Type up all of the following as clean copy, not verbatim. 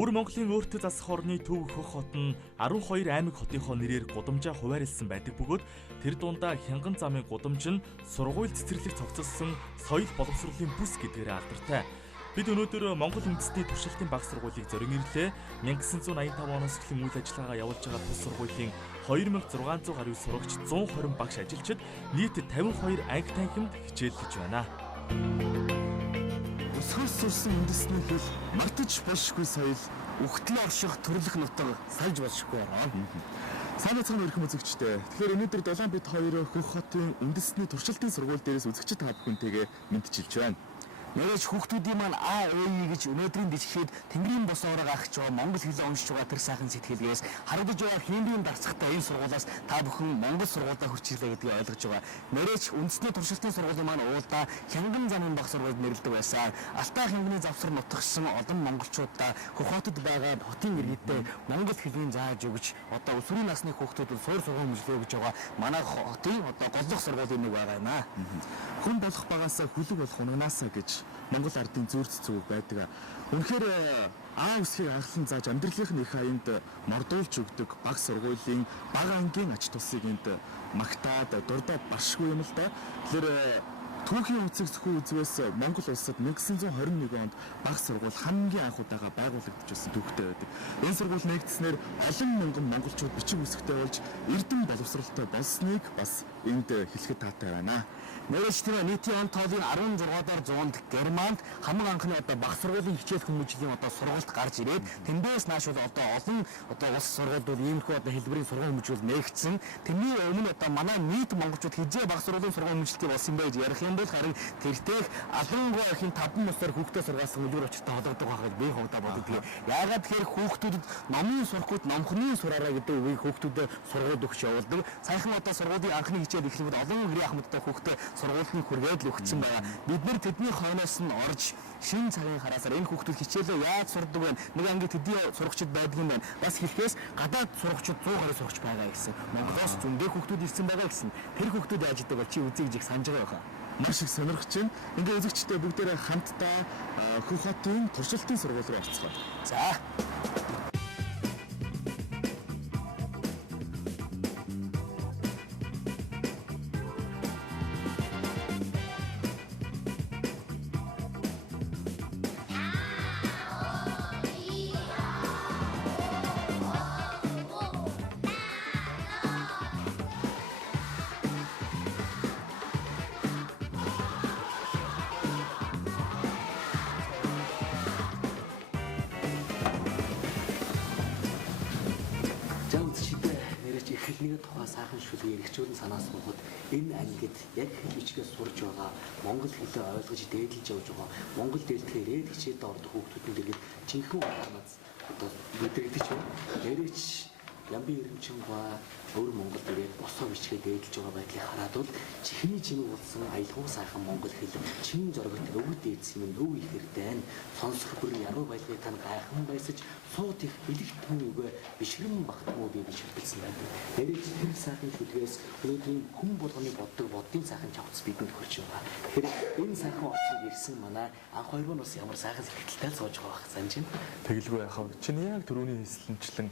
Өвөр Монголын өөртөө засах орны төв хөх хот нь 12 аймаг хотынхоо нэрээр гудамжаа хуваарлсан байдаг бөгөөд тэр дундаа Хянган замын гудамж нь сургууль цэцэрлэг цогцолсон соёл боловсролын бүс гэдгээрээ алдартай. Бид өнөөдөр Монгол үндэсний туршилтын баг сургуулийг зорин ирлээ. 1985 оноос эхлэн үйл ажиллагаа явуулж байгаа тус сургуулийн 2600 гаруй сурагч 120 багш ажилчид нийт 52 анги танхимд хичээллэж байна. Өсгөөс сурсан үндэсний хэл магтаж болшгүй соёл үхтлээ орших төрлөх нутаг сальж болшгүй ороо. Сайн бацхан өрхөн үзэгчтэй. Тэгэхээр өнөөдөр 7 бит 2 хөх хотын үндэсний туршилтын сургууль дээрээс үзэгчид та бүхэнтэйгээ мэдчилж байна. Нэрэж хүүхдүүдийн маань АЭ гэж өнөөдрийн бичгээд Тэнгэрийн бос орог ахиж байгаа монгол хэлээ уншиж байгаа тэр сайхан сэтгэлгээс харагдаж байгаа хэмбийн дарцгтай энэ сургуулиас та бүхэн монгол сургуультай хүрч ирлээ гэдгийг ойлгож байгаа. Нэрэж үндэсний туршилтын сургуулийн маань уулдаа Хянган замын баг сургуульд нэрлэдэг байсан. Алтаа хянганы завсар нутагсан олон монголчуудаа хөх хотод байгаа хотын иргэдтэй монгол хэлийг зааж өгч одоо өсвөрийн насны хүүхдүүдэд суур сургууль хөгжлөө гэж байгаа манай хотын одоо голлох сургуулийн нэг байгаа юм аа. Хүн болох багаасаа хүлэг болох унаасаа гэж Монгол ардын зүрц зүг байдаг. Үнэхээр үсгийг анхлан зааж амьдралын их аянд мордуулж өгдөг баг сургуулийн бага ангийн ач тусыг энд магтаад дурдаад баршгүй юм л да. Тэгэхээр түүхийн утсыг зөвхөн үзвээс Монгол улсад 1921 онд баг сургууль хамгийн анх удаага байгуулагдчихсан түүхтэй байдаг. Энэ сургууль нэгдснээр олон мянган монголчууд бичиг үсгтэй болж эрдэм боловсролтой болсныг бас энд хэлэхэд таатай байна. Нэрэж тэр нийтийн он тоолын 16-р зуунд Германд хамгийн анхны одоо баг сургуулийн хичээл хүмүүжлийн одоо сургалт гарч ирээд тэндээс нааш бол одоо олон одоо улс сургуулиуд иймэрхүү одоо хэлбэрийн сургууль хүмүүжүүл нээгдсэн. Тэрний өмнө одоо манай нийт монголчууд хизээ баг сургуулийн сургууль хүмүүжлэлтэй болсон юм байж ярих юм бол харин тэртех алангуй ихэн 5 насаар хүүхдээ сургаасан үлгэр учиртай холбогддог байх гэж би хувьдаа боддог. Яагаад тэгэхээр хүүхдүүдэд номын сурахгүйд номхны сураараа гэдэг үгийг хүүхдүүдэд сургууль өгч явуулдаг. Сайхан одоо сургуулийн анхны хичээл эхлэхэд олон гэрийн ахмадтай хүүхдээ сургуулийн хүргээд л өгсөн байна. Бид нэр тэдний хойноос нь орж шин цагийн хараасаар энэ хүүхдүүд хичээлээ яаж сурдаг вэ? Нэг анги тэдний сурагчид байдаг юм байна. Бас хэлэхээс гадаад сурагчид 100 гаруй сурагч байгаа гэсэн. Монголоос зөндөө хүүхдүүд ирсэн байгаа гэсэн. Тэр хүүхдүүд яаж идэг бол чи үзье гэж их санаж байгаа хаа. Маш их сонирхож байна. Ингээ үзэгчтэй бүгдээрээ хамтдаа хөх хотын туршилтын сургууль руу орцгоо. За. Эхлэлний тухай сайхан шүлэг эргчүүд нь санаас боход энэ ангид яг хэл бичгээ сурж байгаа монгол хэлээ ойлгож дээдлж явж байгаа монгол дээлдэхээр хичээлд ордог хүүхдүүд нь тэгээд жинхэнэ ухаанаас одоо мэдрэгдэж байна. Нэрэж Ямбын ирэмчингаа өөр монгол дээрээ босоо бичгээ дээдлж байгаа байдлыг хараад бол чихний чимэг болсон аялгау сайхан монгол хэл чин зоригт өвөд дээдс юм өв ихэрдэн сонсох бүр яруу байлгыг тань гайхан байсаж сууд их бэлэгтэн үгээ бишрэн багтмуу би биш хэлсэн байдаг. Нэрэж тэр сайхан шүлгээс өнөөдрийн хүн болгоны боддог боддын сайхан чавц бидэнд хүрч байгаа. Тэгэхээр энэ сайхан орчинд ирсэн манай анх хоёр нь бас ямар сайхан сэтгэлтэй сууж байгаа байх санаж байна. Тэгэлгүй яхав. Чиний яг түрүүний хэлсэнчлэн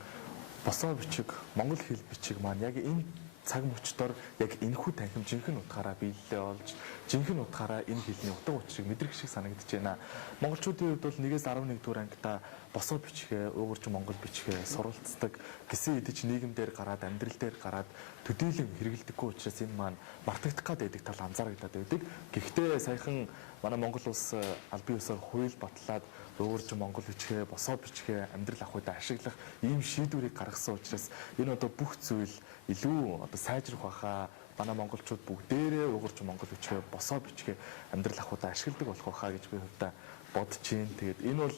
босоо бичиг, монгол хэл бичиг маань яг энэ цаг мөчтөр яг энэхүү танхим жинхэнэ утгаараа биелэлээ олж, жинхэнэ утгаараа энэ хэлний утга учирыг мэдрэх шиг санагдаж байна. Монголчуудын хувьд бол 1-ээс 11 дугаар ангита босоо бичгээ, уйгурч монгол бичгээ суралцдаг гэсэн идэж нийгэмдэр гараад, амьдрал дээр гараад төдийлөн хэрэгэлдэггүй учраас энэ маань мартагдах гэдэг тал анзаарагдаад байдаг. Гэхдээ саяхан манай Монгол улс аль бие усаар хууль батлаад уйгурч монгол бичгээ, босоо бичгээ амьдрал ахуйд ашиглах ийм шийдвэрийг гаргасан учраас энэ одоо бүх зүйл илүү одоо сайжрах байхаа манай монголчууд бүгдээрээ уйгурч монгол бичгээ, босоо бичгээ амьдрал ахуйд ашигладаг болох байхаа гэж би хувьдаа бодож байна. Тэгээд энэ бол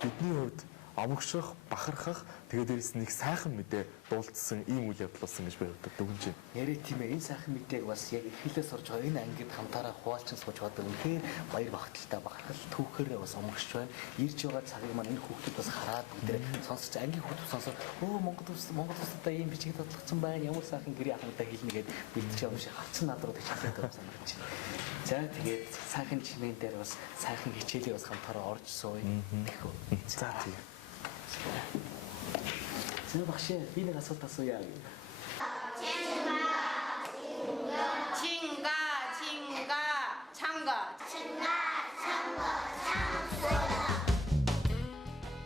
бидний хувьд амгших, бахархах, тэгээд дээрээс нэг сайхан мэдээ дуулцсан ийм үйл явдал болсон гэж би боддог дүгнэж байна. Ярэ тийм ээ, энэ сайхан мэдээг бас яг эхлээс сурж байгаа энэ ангид хамтаараа хуваалцсан сууж байгаа үнэхээр баяр багталтай бахархал түүхээр бас амгшиж байна. Ирж байгаа цагийг маань энэ хүүхдүүд бас хараад бүгдээ сонсож ангийн хүүхдүүд сонсоод Монгол улстай ийм бичиг бодлогцсон байна. Ямар сайхан гэрээ ахмадаа хэлнэгээд бэлдэж байгаа юм шиг хатсан над руу төчлөө гэж санагдаж байна. За тэгээд сайхан чимээн дээр бас сайхан хичээлээ бас хамтаараа орж сууя. За тийм. За багш би нэг асуулт асууя.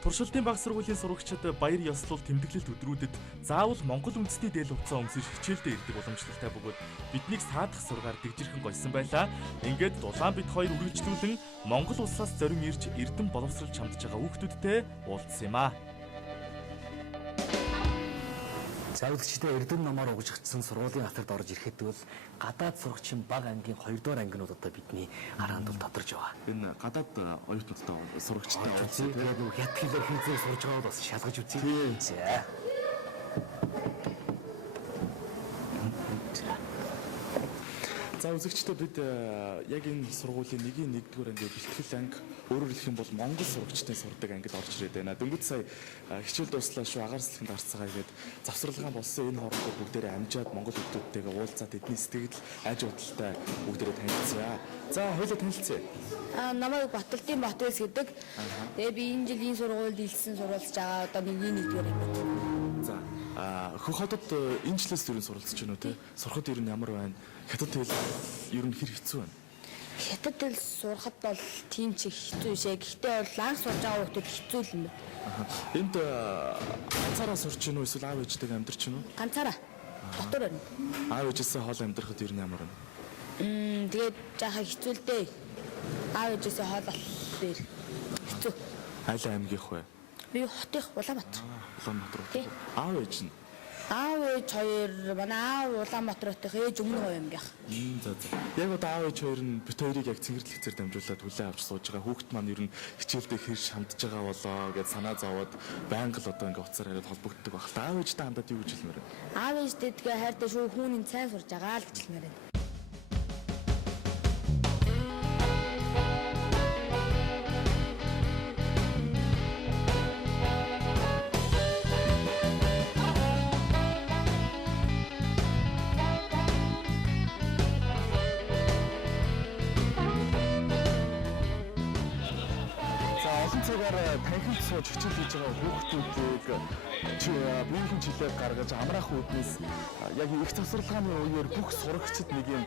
Туршилтын баг сургуулийн сурагчид баяр ёслол тэмдэглэлт өдрүүдэд заавал Монгол үндэсний дээл хувцас өмсөж хичээлдээ ирдэг уламжлалтай бөгөөд биднийг саадах сургаар дэгжирхэн гойсон байлаа. Ингээд Улаанбит хоёр үргэлжлүүлэн Монгол улсаас зорин ирж эрдэм боловсрол чамдж байгаа хүүхдүүдтэй уулзсан юм аа. Заавалчдаа эрдэм намаар угжигдсан сургуулийн хатагт орж ирэхэд бол гадаад сурагчин баг ангийн 2 дугаар ангинууд одоо бидний хараанд бол тодорж байгаа. Энэ гадаад оюутнуудтай сурагчтай уулзсан. Тэгээд нэг хятадаар хийзээ сурж байгаа бол бас шалгаж үзье. За. За үзэгчдээ бид яг энэ сургуулийн 1-р ангийн бэлтгэл анги өөрөөр хэлэх юм бол Монгол сурагчдын сурдаг ангид орж ирээд байна. Дөнгөж сая хичээл дуслаа шүү агаар салхинд гарцгаа игээд завсралгаан болсон энэ хоорондоо бүгдээрээ амжаад Монгол хүмүүстэйгээ уулзаад тэдний сэтгэл аж бодолтой бүгдээрээ танилцъя. За хоёулаа танилцъя. Намайг Батлдын Батэс гэдэг. Тэгээ би энэ жил энэ сургуульд илсэн сурвалж байгаа одоо 1-р анги. За хөх хотод энэ жилээс юу суралцж байна уу те? Сурахад ер нь ямар байна? Хятад хэл ер нь хэр хэцүү байна? Хятад хэл сурахад бол тийм ч хэцүү шээ. Гэхдээ бол анх сурж байгаа хүмүүс хэцүү л юм байна. Энд ганцаараа сурч гинөө эсвэл аав ээжтэйгээ амьдарч гинөө? Ганцаараа. Дотор байна. Аав ээжээсээ хоол амьдрахад ер нь ямар байна? Тэгээд жаахан хэцүү л дээ. Аав ээжээсээ хоол дээр хэцүү. Хайлаа аймгийнх вэ? Би хотынх Улаанбаатар. Улаанбаатар. Аав ээж нь? Аав ээж хоёр манай аав Улаанбаатарт ээж өмнө гоё юм гэх. За. Яг одоо аав ээж хоёр нь бит хоёрыг яг цэнгэрлэг хэцээр дамжуулаад хүлээн авч сууж байгаа. Хүүхэд маань ер нь хичээлдээ хэр шамдж байгаа болоо гэж санаа зовоод байнга л одоо ингээ уцаар хараад холбогддог баг. Аав ээжтэй хандаад юу гэж хэлмээр вэ? Аав ээжтэй тэгээ хайртай шүү хүүний сайн сурж байгаа л гэж хэлмээр байна. Танхимд сууж хичээл хийж байгаа хүүхдүүдийг биеийн жилээр гаргаж амраах үүднээс яг их завсралгааны үеэр бүх сурагчид нэг юм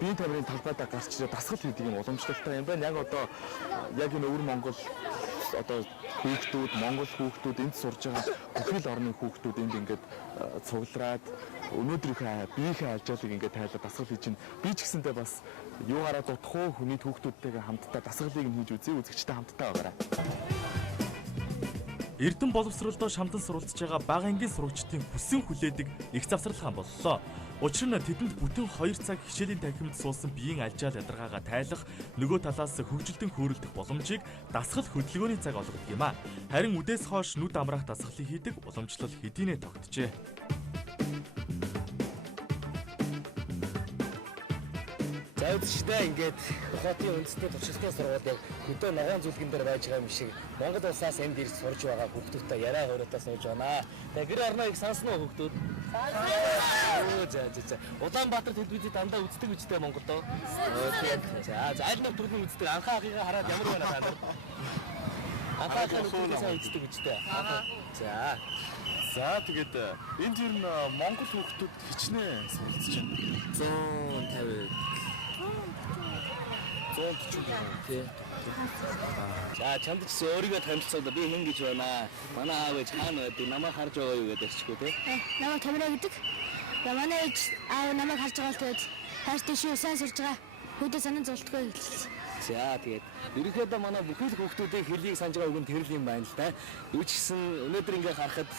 биеийн тамирын талбайдаа гарч ирээд дасгал хийдэг юм уламжлалтай юм байна. Яг одоо яг энэ өвөр Монгол одоо хүүхдүүд, Монгол хүүхдүүд энд сурж байгаа бүхэл орны хүүхдүүд энд ингээд цуглараад өнөөдрийнхөө биеийнхээ альжаалыг ингээд тайлбар дасгал хийж байна. Би ч гэсэндээ бас юугаараа дутх уу хүний хүүхдүүдтэйгээ хамтдаа дасгалыг нь хийж үзье, үзэгчтэй хамтдаа байгаарай. Эрдэм боловсролдоо шамдан суралцж байгаа бага ангийн сурагчдын хүсэн хүлээдэг их завсралгаан боллоо. Учир нь тэдэнд бүтэн 2 цаг хичээлийн танхимд суусан биеийн альжаал ядаргаагаа тайлах, нөгөө талаас хөгжилтөн хөөрөлдөх боломжийг дасгал хөдөлгөөний цаг олгодог юм а. Харин үдээс хойш нүд амраах дасгалыг хийдэг уламжлал хэдийнэ тогтжээ. Заавалчдаа ингээд хотын үндэсний туршилтын сургуулийг хөдөө ногоон зүлгэн дээр байж байгаа юм шиг Монгол улсаас энд ирж сурж байгаа хүүхдүүдтэй яриа хориотоо сууж байна. Тэгээ гэр орноо их сансан уу хүүхдүүд? За. Улаанбаатар телевизэд дандаа үздэг үстэй Монголдоо. За аль нэг төрлийн үздэг анхаа ахыгаа хараад ямар байна та нар? Анхаа ахыгаа үздэг үстэй. За тэгээд энд ер нь Монгол хүүхдүүд хичнээн суралцж байна. 140 За чамд ч өөрийгөө танилцуулаад би хэн гэж байна. Манай аав ээж хаана байдаг? Намайг харж байгаа юу гэдэг чиггүй те. Намайг Тамира гэдэг. Манай ээж аав намайг харж байгаа л тэгээд хайртай шүү сайн сурж байгаа. Хөдөө санаа зовлтгүй хэлсэн. За тэгээд ерөнхийдөө манай бүхэл хүүхдүүдийн хэлийг санаж байгаа үг нь тэр л юм байна л да. Юу ч гэсэн өнөөдөр ингээ харахад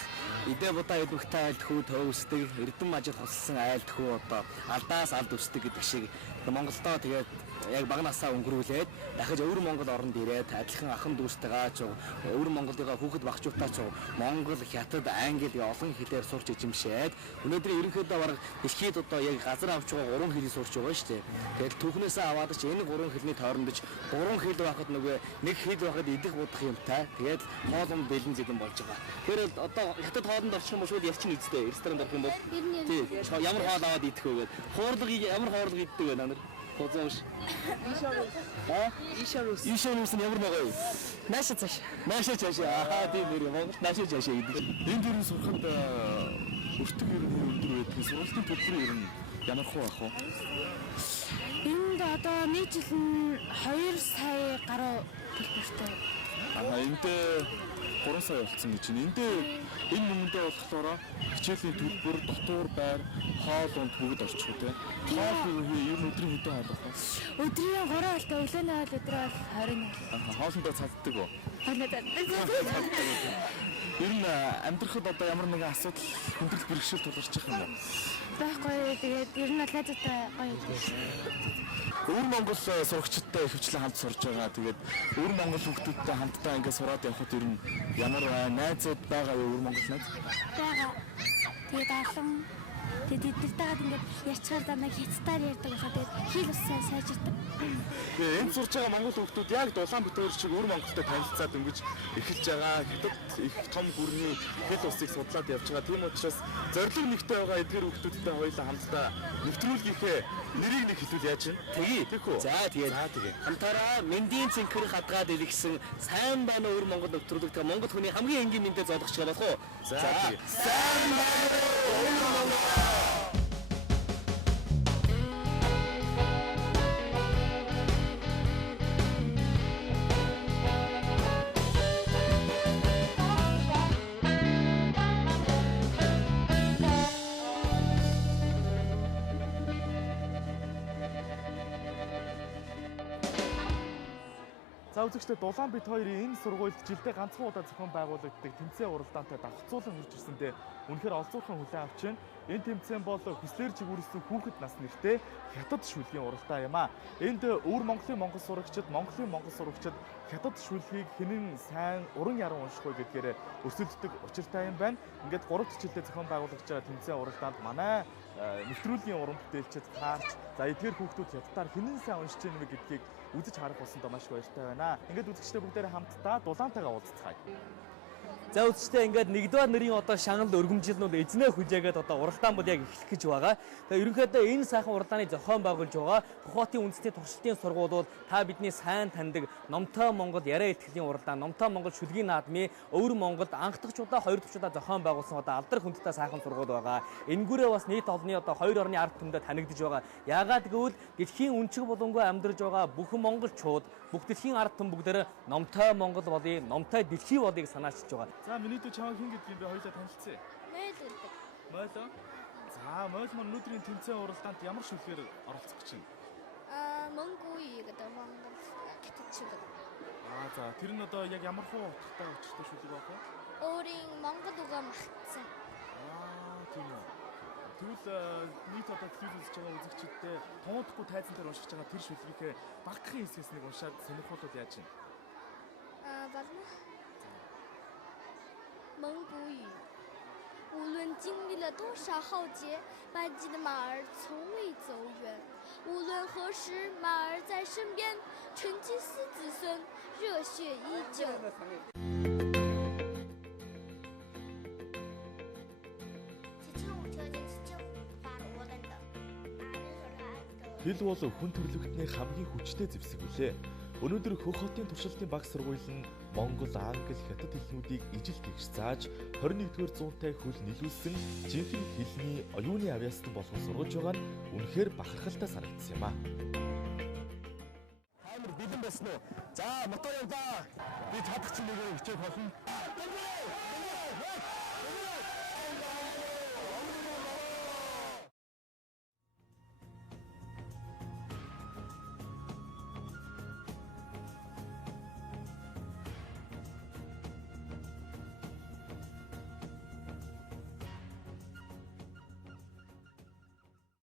эдээ будаа эдвэгтэй айлтхүү төвөсдөг, эрдэм мажид хоссон айлтхүү одоо алдаас алд өсдөг гэдэг шиг Монголдоо тэгээд яг бага насаа өнгөрүүлээд дахиж өвөр Монгол оронд ирээд адилхан ахын дүүстэйгээ ч өвөр Монголынхаа хүүхэд багчуудаа ч Монгол, Хятад, Англи олон хэлээр сурч эзэмшээд өнөөдөр ерөнхийдөө бараг дэлхийд одоо яг газар авч байгаа 3 хэлийг сурч байгаа шүү дээ. Тэгээд түүхнээсээ аваад ч энэ 3 хэлний тойронд 3 хэл байхад нөгөө нэг хэл байхад идэх будах юмтай. Тэгээд хоолн бэлэн зэдэн болж байгаа. Тэгэхээр одоо Хятад хоолнд орчих юм бол шууд ярьчих үстэй. Ресторанд орох юм бол тий ямар хоол аваад идэх вэ гээд. Хуурлыг ямар хуурлыг иддэг вэ наа нар? Гозоомш. Ишарус нь ямар байгаа вэ? Наашаа цааш. Наашаа цаашаа. Аа тийм нэр Монгол наашаа цаашаа гэдэг. Энэ дөрөв сурахад өртөг ер нь өндөр байдаг. Сургалтын төлбөр ер нь ямар хуу ах вэ? Энд одоо нэг жил нь 2 сая гаруй төлбөртэй. Эндээ 3 сая болцсон гэж байна. Эндээ энэ мөнгөндөө болохоор хичээлийн төлбөр, дотуур байр, хоол унд бүгд орчих үү те. Хоол ер нь өдрийн хэдэн хоол болох вэ? Өдрийн 3 хоолтой, өглөөний хоол өдрөө 20. Хоолндоо цаддаг уу? Ер нь амьдрахад одоо ямар нэгэн асуудал хүндрэл бэрхшээл тулгарчих юм уу? Байхгүй тэгээд ер нь найзтай гоё гэж. Өвөр Монгол сурагчдтай ихэвчлэн хамт сурж байгаа. Тэгээд өвөр Монгол хүүхдүүдтэй хамтдаа ингээд сураад явхад ер нь ямар найзууд байгаа юу өвөр Монгол найз? Бага. Тэгээд алан тэгээд эдгээртэйгээ ингээд ярьчаар данаа хятадаар ярьдаг байхад тэгээд хэл ус сайжирдаг. Тэгээд энд сурж байгаа монгол хүүхдүүд яг Улаанбаатар шиг өвөр Монголтой танилцаад өнгөж эхэлж байгаа. Хятад их том гүрний хэл усыг судлаад явж байгаа. Тийм учраас зорилго нэгтэй байгаа эдгээр хүүхдүүдтэй хоёулаа хамтдаа нэвтрүүлгийнхээ нэрийг нэг хэлвэл яаж вэ? Тэгэх үү? За тэгээд хамтаараа мэндийн цэнхэр хадгаад илгэсэн сайн байна өвөр Монгол нэвтрүүлэгт Монгол хүний хамгийн энгийн мэндэ зодогч болох уу? За сайн байна өвөр Монгол. За үзэгчдээ Дулаан бит хоёрын энэ сургуульд жилдээ ганцхан удаа зохион байгуулагддаг тэмцээн уралдаантай давхцуулан хурж ирсэндээ үнэхээр олзуурхан хүлээн авч байна. Энэ тэмцээн бол хүслээр чигүүрсэн хүүхэд нас нэртэй хятад шүлгийн уралдаан юм а. Энд өвөр Монголын монгол сурагчид, Монголын монгол сурагчид хятад шүлгийг хинэн сайн уран яран унших вэ гэдгээр өрсөлддөг учиртай юм байна. Ингээд 3 жилдээ зохион байгуулагдж байгаа тэмцээн уралдаанд манай нэвтрүүлгийн уран бүтээлчид таарч за эдгээр хүүхдүүд хятадаар хинэн сайн уншиж байна вэ гэдгийг үзэж харах болсондоо маш баяртай байна. Ингээд үзэгчдээ бүгдээрээ хамтдаа Дулаантайгаа уулзцгаая. За үзэгчдээ ингээд нэгдүгээр нэрийн одоо шанал өргөмжилнүүд эзнээ хүлээгээд одоо уралдаан бол яг эхлэх гэж байгаа. Тэгээ ерөнхийдөө энэ сайхан уралдааны зохион байгуулж байгаа Хохотын үндэсний туршилтын сургуулиуд та бидний сайн таньдаг Номтой Монгол яриа итгэлийн уралдаан, Номтой Монгол шүлгийн наадмын өвөр Монголд анх дахь удаа 2 дахь удаа зохион байгуулсан одоо алдар хүндтэй сайхан сургууль байгаа. Энэгүүрээ бас нийт олонний одоо 2 орны ард түмэд танигдж байгаа. Яагаад гэвэл дэлхийн өнчиг болонгүй амьдарж байгаа бүхэн монголчууд бүх дэлхийн ард түмэн бүгдээр Номтой Монгол болъё, Номтой дэлхий болъёг санаачиж байгаа. За миний дүү чамаа хин гэдэг юм бэ? Хоёулаа танилцъя. Мэйл гэдэг. Мойлоо. За мойл маань өнөөдрийн тэмцээн уралдаанд ямар шүлгээр оролцох гэж байна? Мөнгөүй гэдэг Монгол хятад шүлэг. За тэр нь одоо яг ямар хуу утгатай учиртай шүлэг байх вэ? Өөрийн монгол үгээ магтсан. Тийм үү. Тэгвэл нийт одоо телевиз үзэж байгаа үзэгчидтэй томоодохгүй тайзан дээр уншиж байгаа тэр шүлгийнхээ багахан хэсгээс нэг уншаад сонирхолтой яаж байна? Болно. 蒙古语，无论经历了多少浩劫，班级的马儿从未走远。无论何时，马儿在身边，成吉思子孙，热血依旧。 Хэл бол хүн төрөлхтний хамгийн хүчтэй зэвсэг үлээ. Өнөөдөр Хохотын туршилтын баг сургууль нь Монгол, Англи, Хятад хэлнүүдийг ижил тэгш зааж 21-р зуунтай хөл нийлүүлсэн жинхэнэ хэлний оюуны авьяастан болгон сургаж байгаа нь үнэхээр бахархалтай санагдсан юм а. Бэлэн байсан уу? За мотор явлаа. Би чадах чинь нэг хичээх болно.